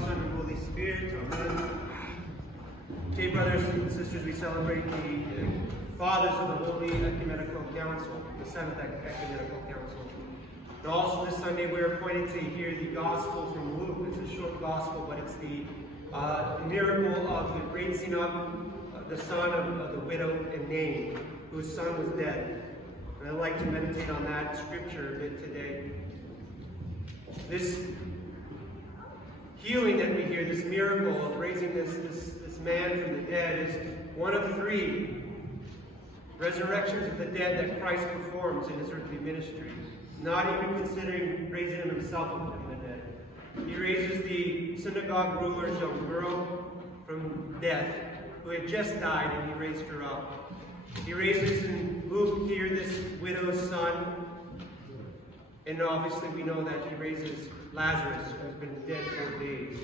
Son, and Holy Spirit. Amen. Okay, brothers and sisters, we celebrate the Fathers of the Holy Ecumenical Council, the Seventh Ecumenical Council. And also this Sunday we're appointed to hear the Gospel from Luke. It's a short Gospel, but it's the miracle of the raising up the son of the widow in Nain, whose son was dead. And I'd like to meditate on that scripture a bit today. This healing that we hear, this miracle of raising this man from the dead, is one of 3 resurrections of the dead that Christ performs in his earthly ministry. Not even considering raising him himself from the dead. He raises the synagogue ruler's young girl from death, who had just died, and he raised her up. He raises in Luke here this widow's son, and obviously we know that he raises Lazarus, who's been dead 4 days.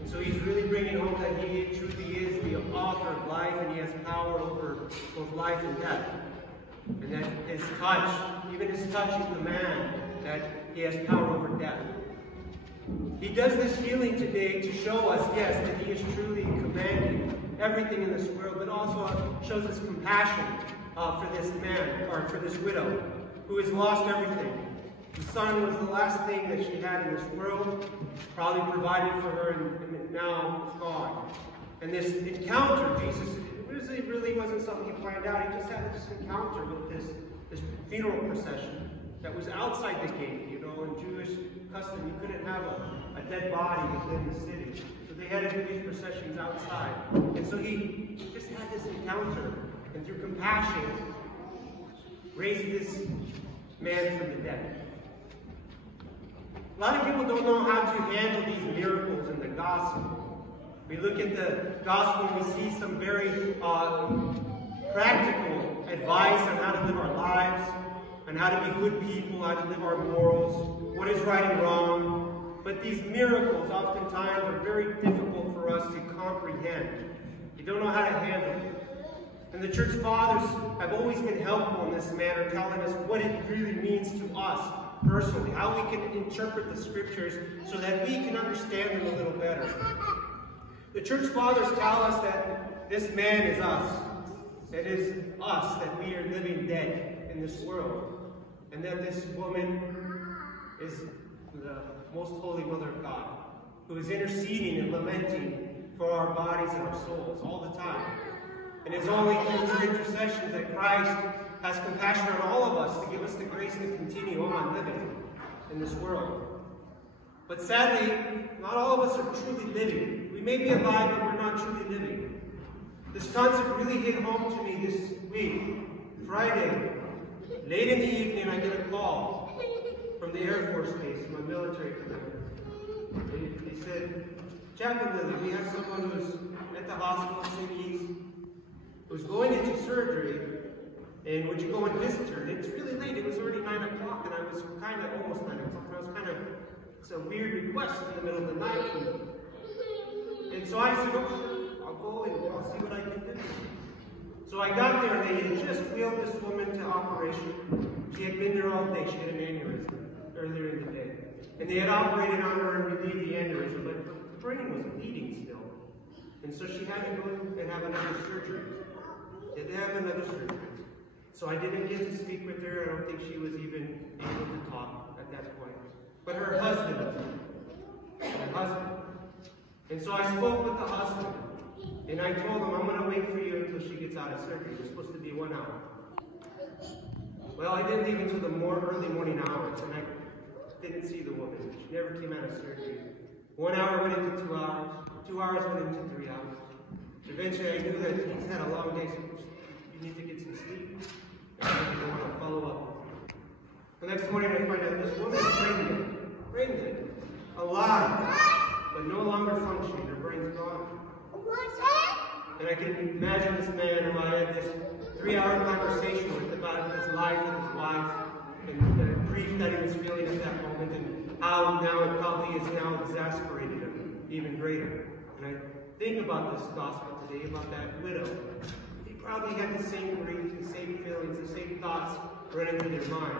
And so he's really bringing home that he truly is the author of life, and he has power over both life and death. And that his touch, even his touching the man, that he has power over death. He does this healing today to show us, yes, that he is truly commanding everything in this world, but also shows us compassion for this man, or for this widow, who has lost everything. The son was the last thing that she had in this world, probably provided for her, and now it's gone. And this encounter, Jesus, it really wasn't something he planned out. He just had this encounter with this funeral procession that was outside the gate. You know, in Jewish custom, you couldn't have a dead body within the city. So they had to do these processions outside. And so he just had this encounter, and through compassion, raised this man from the dead. A lot of people don't know how to handle these miracles in the gospel. We look at the gospel and we see some very practical advice on how to live our lives, on how to be good people, how to live our morals, what is right and wrong. But these miracles oftentimes are very difficult for us to comprehend. You don't know how to handle it. And the church fathers have always been helpful in this manner, telling us what it really means to us personally, how we can interpret the scriptures so that we can understand them a little better. The church fathers tell us that this man is us. It is us, that we are living dead in this world. And that this woman is the most holy Mother of God, who is interceding and lamenting for our bodies and our souls all the time. And it's only through her intercessions that Christ has compassion on all of us to give us the grace to continue on living in this world. But sadly, not all of us are truly living. We may be alive, but we're not truly living. This concept really hit home to me this week. Friday, late in the evening, I get a call from the Air Force Base, my military commander. They said, Chaplain Lily, we have someone who's at the hospital in St. East, who's going into surgery, and would you go and visit her? And it's really late. It was already 9 o'clock, and I was kind of almost 9 o'clock. I was kind of, it's a weird request in the middle of the night. And so I said, oh, sure, I'll go and I'll see what I can do. So I got there, and they had just wheeled this woman to operation. She had been there all day. She had an aneurysm earlier in the day. And they had operated on her and relieved the aneurysm, but her brain was bleeding still. And so she had to go and have another surgery. She had to have another surgery. So I didn't get to speak with her. I don't think she was even able to talk at that point. But her husband was there. Her husband. And so I spoke with the husband. And I told him, I'm going to wait for you until she gets out of surgery. It's supposed to be 1 hour. Well, I didn't leave until the early morning hours. And I didn't see the woman. She never came out of surgery. 1 hour went into 2 hours. 2 hours went into 3 hours. Eventually I knew that he's had a long day. So you need to get some sleep. And I want to follow up. The next morning I find out this woman is pregnant, alive, but no longer functioning. Her brain's gone. And I can imagine this man who I had this 3-hour conversation with about his life with his wife, and the grief that he was feeling at that moment, and how now it probably is now exasperated him even greater. And I think about this gospel today, about that widow. He probably had the same grief, the same feelings, the same thoughts running through their mind.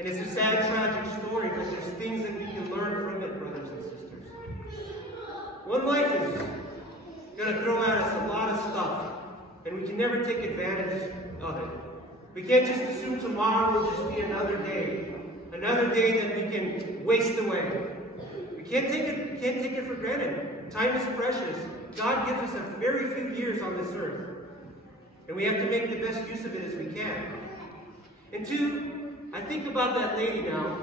And it's a sad, tragic story, but there's things that we can learn from it, brothers and sisters. One life is going to throw at us a lot of stuff, and we can never take advantage of it. We can't just assume tomorrow will just be another day that we can waste away. We can't take it for granted. Time is precious. God gives us a very few years on this earth, and we have to make the best use of it as we can. And two, I think about that lady now.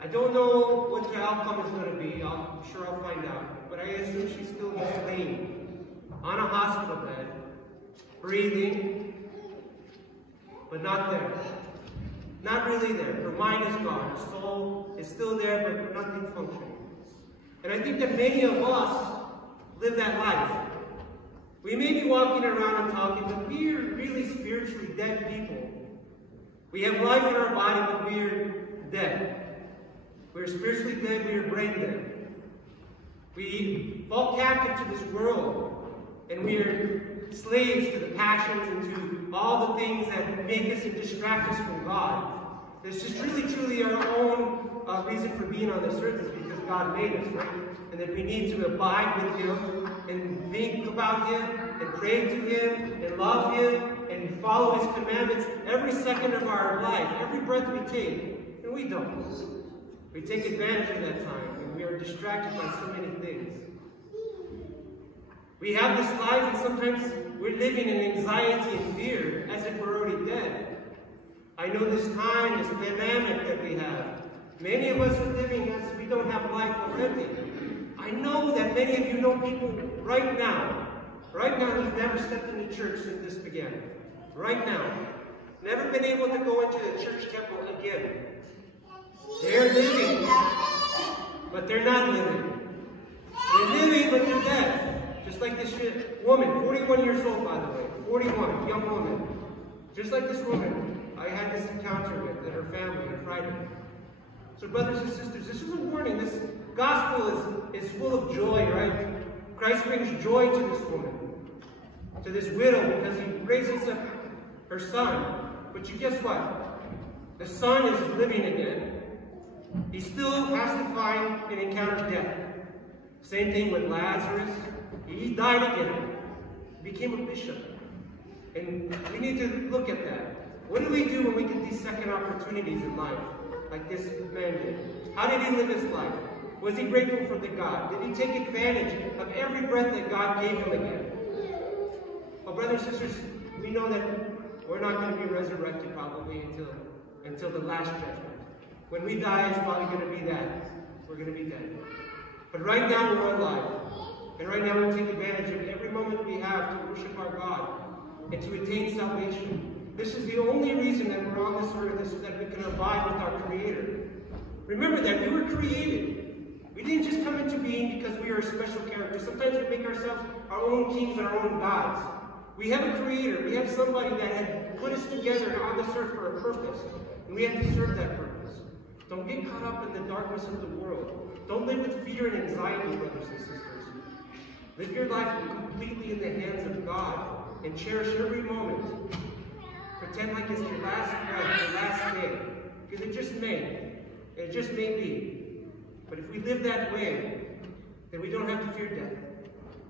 I don't know what the outcome is going to be. I'm sure I'll find out. But I assume she's still just laying on a hospital bed, breathing, but not there. Not really there. Her mind is gone. Her soul is still there, but nothing functioning. And I think that many of us live that life. We may be walking around and talking, but we are really spiritually dead people. We have life in our body, but we are dead. We are spiritually dead, we are brain dead. We fall captive to this world, and we are slaves to the passions and to all the things that make us and distract us from God. It's just really, truly our own reason for being on this earth is because God made us, right? And that we need to abide with Him and think about Him and pray to Him and love Him and follow His commandments every second of our life, every breath we take. And we don't. We take advantage of that time, and we are distracted by so many things. We have this life, and sometimes we're living in anxiety and fear as if we're already dead. I know this time, this pandemic that we have, many of us are living as we don't have life already. I know that many of you know people right now who've never stepped into church since this began. Right now. Never been able to go into the church temple again. They're living, but they're not living. They're living, but they're dead. Just like this woman, 41 years old, by the way. 41, young woman. Just like this woman I had this encounter with and her family on Friday. So brothers and sisters, this is a warning. This gospel is full of joy, right? Christ brings joy to this woman, to this widow, because He raises up her son. But you guess what? The son is living again. He still has to find and encounter death. Same thing with Lazarus. He died again. He became a bishop. And we need to look at that. What do we do when we get these second opportunities in life, like this man did? How did he live his life? Was he grateful for the God? Did he take advantage of every breath that God gave him again? Well, brothers and sisters, we know that we're not going to be resurrected probably until the last judgment. When we die, it's probably going to be that. We're going to be dead. But right now, we're alive. And right now, we take advantage of every moment we have to worship our God and to attain salvation. This is the only reason that we're on this earth, is so that we can abide with our Creator. Remember that we were created. We didn't just come into being because we are a special character. Sometimes we make ourselves our own kings and our own gods. We have a Creator. We have somebody that had put us together on this earth for a purpose. And we have to serve that purpose. Don't get caught up in the darkness of the world. Don't live with fear and anxiety, brothers and sisters. Live your life completely in the hands of God and cherish every moment. Pretend like it's your last breath, your last day. Because it just may. It just may be. But if we live that way, then we don't have to fear death.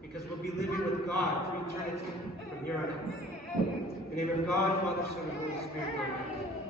Because we'll be living with God for eternity from here on out. In the name of God, Father, Son, and Holy Spirit, amen.